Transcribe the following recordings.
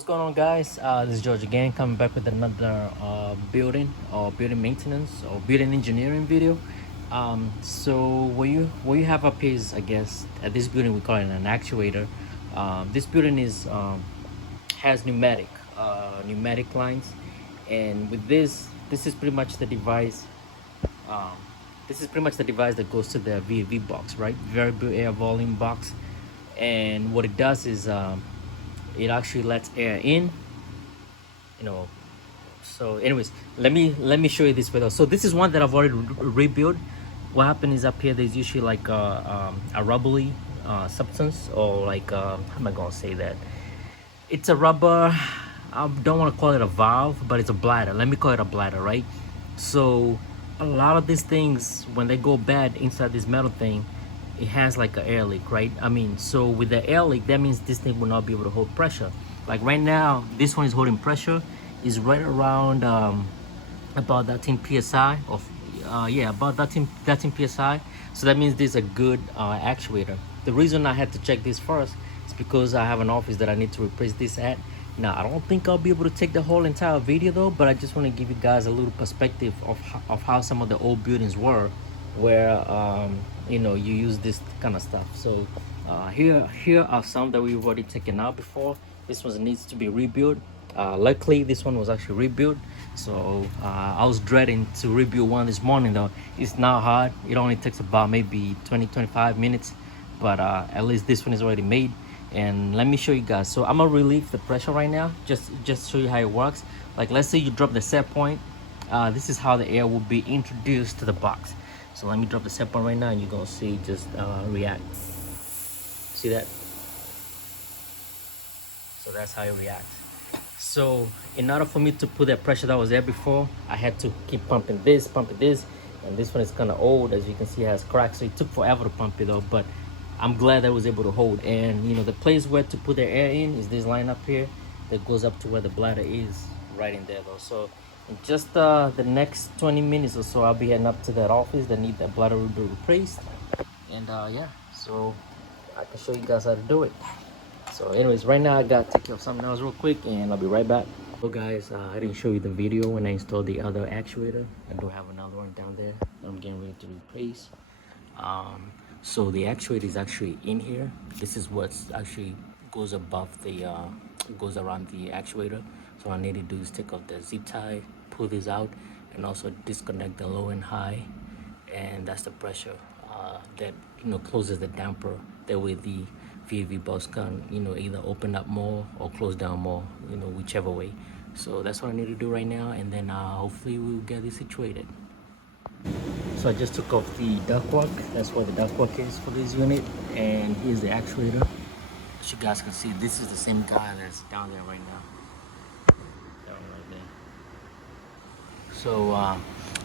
What's going on, guys? This is George again, coming back with another building maintenance or building engineering video. So what you have up here is, I guess, at this building we call it an actuator. This building is has pneumatic lines, and with this is pretty much the device. Um, this is pretty much the device that goes to the VAV box, right? Variable air volume box, and what it does is it actually lets air in, you know. So anyways, let me show you this video. So this is one that I've already rebuilt. What happened is up here there's usually like a rubbly substance, or like how am I gonna say that, it's a rubber, I don't want to call it a valve, but it's a bladder. Let me call it a bladder, right? So a lot of these things, when they go bad inside this metal thing, it has like an air leak, right? I mean, so with the air leak, that means this thing will not be able to hold pressure. Like right now, this one is holding pressure, is right around about 13 psi of yeah, about 13 psi. So that means this is a good actuator. The reason I had to check this first is because I have an office that I need to replace this at. Now I don't think I'll be able to take the whole entire video though, but I just want to give you guys a little perspective of how some of the old buildings were, where you know, you use this kind of stuff. So here are some that we've already taken out before. This one needs to be rebuilt. Luckily this one was actually rebuilt, so I was dreading to rebuild one this morning though. It's not hard, it only takes about maybe 20-25 minutes, but at least this one is already made. And let me show you guys. So I'm gonna relieve the pressure right now, just show you how it works. Like, let's say you drop the set point, this is how the air will be introduced to the box. So let me drop the set point right now, and you're gonna see it just react. See that? So that's how it reacts. So in order for me to put that pressure that was there before, I had to keep pumping this, and this one is kind of old, as you can see, it has cracks, so it took forever to pump it though, but I'm glad that I was able to hold. And you know, the place where to put the air in is this line up here that goes up to where the bladder is, right in there though. So in just the next 20 minutes or so, I'll be heading up to that office that need that bladder to be replaced. And yeah, so I can show you guys how to do it. So anyways, right now I gotta take care of something else real quick, and I'll be right back. So guys, I didn't show you the video when I installed the other actuator. I do have another one down there that I'm getting ready to replace. So the actuator is actually in here. This is what's actually goes above the goes around the actuator. So all I need to do is take off the zip tie, pull this out, and also disconnect the low and high, and that's the pressure that, you know, closes the damper. That way the VAV box can, you know, either open up more or close down more, you know, whichever way. So that's what I need to do right now, and then hopefully we'll get this situated. So I just took off the ductwork. That's what the ductwork is for this unit, and here's the actuator. As you guys can see, this is the same guy that's down there right now. Down right there. So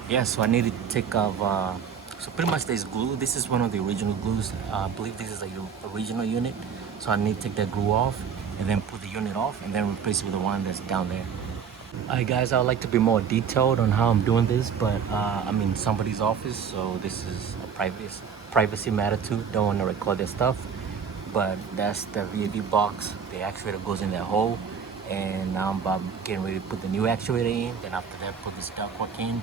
yeah, so I need to take off. So pretty much there's glue. This is one of the original glues. I believe this is like the original unit. So I need to take that glue off and then put the unit off and then replace it with the one that's down there. Alright guys, I would like to be more detailed on how I'm doing this, but I'm in somebody's office, so this is a privacy matter too. Don't want to record their stuff. But that's the VAV box. The actuator goes in that hole, and now I'm about getting ready to put the new actuator in. Then after that, put this ductwork in,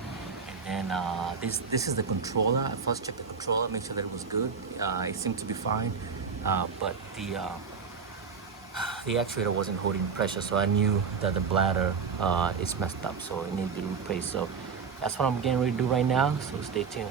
and then this is the controller. I first checked the controller, make sure that it was good. It seemed to be fine, but the actuator wasn't holding pressure, so I knew that the bladder is messed up, so it needed to be replaced. So that's what I'm getting ready to do right now, so stay tuned.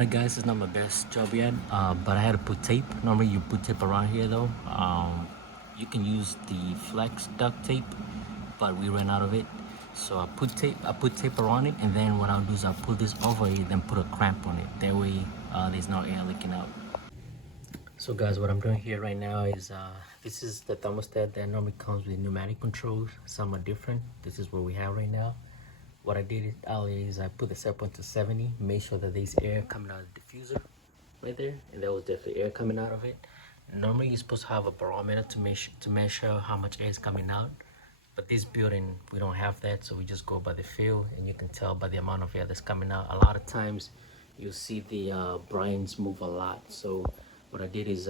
Alright guys, it's not my best job yet, but I had to put tape. Normally you put tape around here though. You can use the flex duct tape, but we ran out of it. So I put tape around it, and then what I'll do is I'll put this over it, then put a clamp on it. That way there's no air leaking out. So guys, what I'm doing here right now is, this is the thermostat that normally comes with pneumatic controls. Some are different. This is what we have right now. What I did earlier is I put the set point to 70, made sure that there's air coming out of the diffuser right there, and there was definitely air coming out of it. Normally you're supposed to have a barometer to measure how much air is coming out, but this building we don't have that, so we just go by the feel, and you can tell by the amount of air that's coming out. A lot of times you'll see the blinds move a lot. So what I did is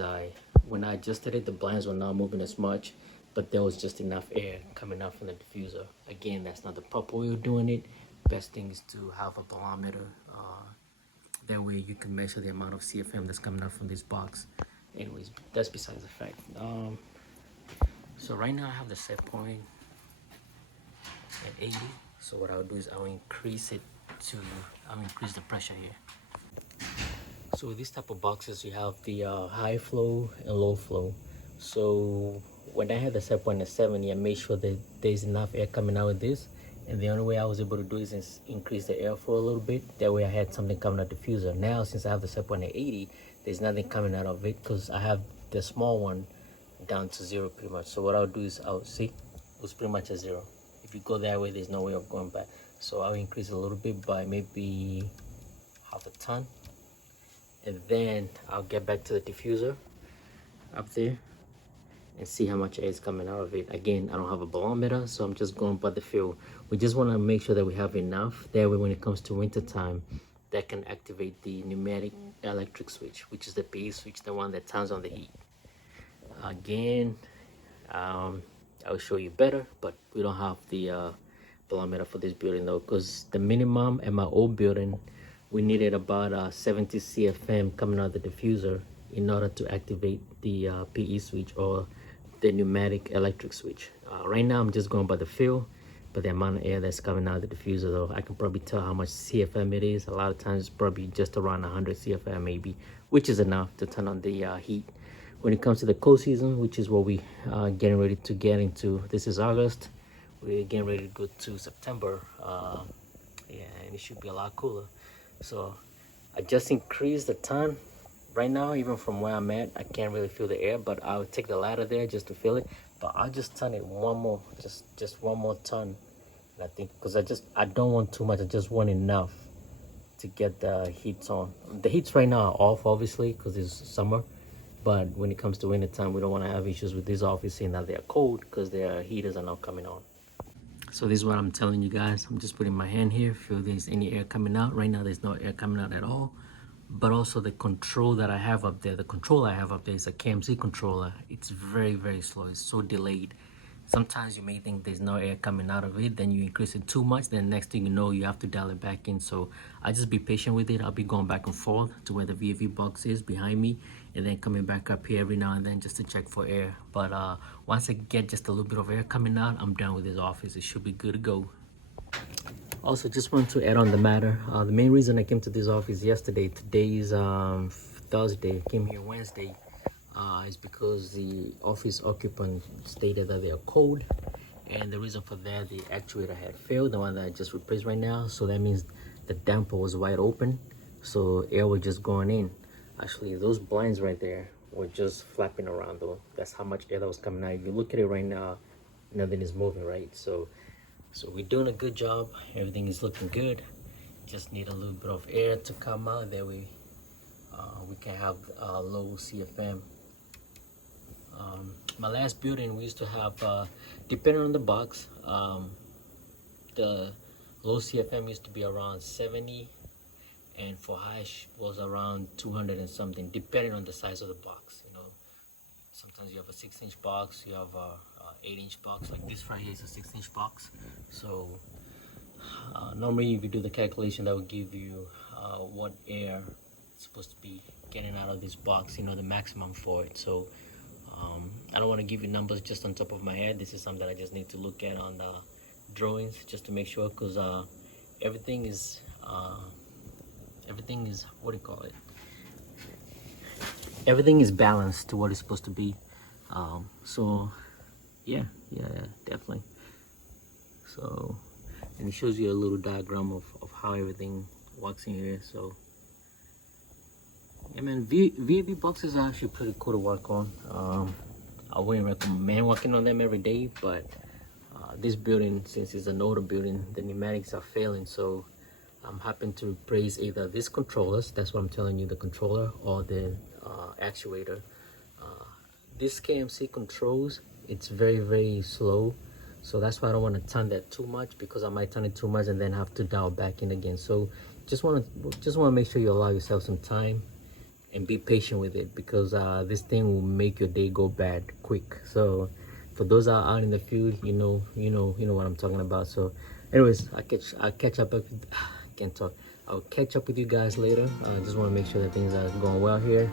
when I adjusted it, the blinds were not moving as much, but there was just enough air coming out from the diffuser. Again, that's not the proper way of doing it. Best thing is to have a barometer. That way you can measure the amount of CFM that's coming out from this box. Anyways, that's besides the fact. So right now I have the set point at 80. So what I'll do is I'll increase the pressure here. So with these type of boxes, you have the high flow and low flow. So when I had the set point at 70, I made sure that there's enough air coming out of this. And the only way I was able to do is increase the airflow a little bit. That way I had something coming out the diffuser. Now, since I have the set point at 80, there's nothing coming out of it because I have the small one down to 0 pretty much. So what I'll do is I'll see, it was pretty much at 0. If you go that way, there's no way of going back. So I'll increase a little bit by maybe half a ton. And then I'll get back to the diffuser up there and see how much air is coming out of it. Again, I don't have a barometer, so I'm just going by the feel. We just want to make sure that we have enough. That way when it comes to winter time, that can activate the pneumatic electric switch, which is the PE switch, the one that turns on the heat. Again, I'll show you better, but we don't have the barometer for this building though, because the minimum at my old building, we needed about 70 CFM coming out of the diffuser in order to activate the PE switch or the pneumatic electric switch. Right now I'm just going by the feel, but the amount of air that's coming out of the diffuser though, I can probably tell how much CFM it is. A lot of times it's probably just around 100 CFM maybe, which is enough to turn on the heat. When it comes to the cold season, which is what we are getting ready to get into, this is August, we're getting ready to go to September, yeah, and it should be a lot cooler. So I just increased the ton. Right now, even from where I'm at, I can't really feel the air, but I'll take the ladder there just to feel it. But I'll just turn it one more, just one more ton. And I think, because I don't want too much, I just want enough to get the heats on. The heats right now are off, obviously, because it's summer. But when it comes to winter time, we don't want to have issues with this office saying that they're cold because their heaters are not coming on. So this is what I'm telling you guys. I'm just putting my hand here, feel there's any air coming out. Right now there's no air coming out at all. But also the control that I have up there, the control I have up there is a KMC controller. It's very, very slow. It's so delayed. Sometimes you may think there's no air coming out of it, then you increase it too much, then next thing you know, you have to dial it back in. So I just be patient with it. I'll be going back and forth to where the VAV box is behind me, and then coming back up here every now and then just to check for air. But once I get just a little bit of air coming out, I'm done with this office. It should be good to go. Also, just want to add on the matter. The main reason I came to this office yesterday, today is Thursday, I came here Wednesday, is because the office occupant stated that they are cold. And the reason for that, the actuator had failed, the one that I just replaced right now. So that means the damper was wide open, so air was just going in. Actually, those blinds right there were just flapping around though. That's how much air that was coming out. If you look at it right now, nothing is moving, right? So we're doing a good job. Everything is looking good. Just need a little bit of air to come out. That way we can have low CFM. My last building, we used to have, depending on the box, the low CFM used to be around 70, and for high was around 200 and something, depending on the size of the box. You know, sometimes you have a 6-inch box, you have a 8-inch box. Like this right here is a 6-inch box. So normally if you do the calculation, that will give you what air is supposed to be getting out of this box, you know, the maximum for it. So I don't want to give you numbers just on top of my head. This is something that I just need to look at on the drawings just to make sure, because everything is everything is, what do you call it, everything is balanced to what it's supposed to be. So yeah, definitely. So, and it shows you a little diagram of how everything works in here. So yeah, man, VAV boxes are actually pretty cool to work on. I wouldn't recommend working on them every day, but this building, since it's an older building, the pneumatics are failing, so I'm happy to replace either these controllers, that's what I'm telling you, the controller, or the actuator. This KMC controls, it's very slow, so that's why I don't want to turn that too much, because I might turn it too much and then have to dial back in again. So just want to make sure you allow yourself some time and be patient with it, because this thing will make your day go bad quick. So for those out in the field, you know what I'm talking about. So anyways, I'll catch up with, can't talk, I'll catch up with you guys later. I just want to make sure that things are going well here.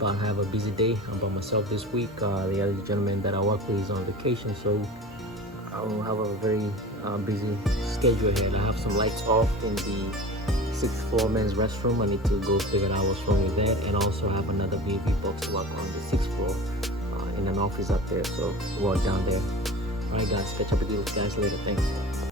But I have a busy day. I'm by myself this week. The other gentleman that I work with is on vacation, so I will have a very busy schedule ahead. I have some lights off in the 6th floor men's restroom. I need to go figure out what's wrong with that, and also have another VAV box to work on the 6th floor in an office up there, so we'll down there. Alright guys, catch up with you guys later. Thanks.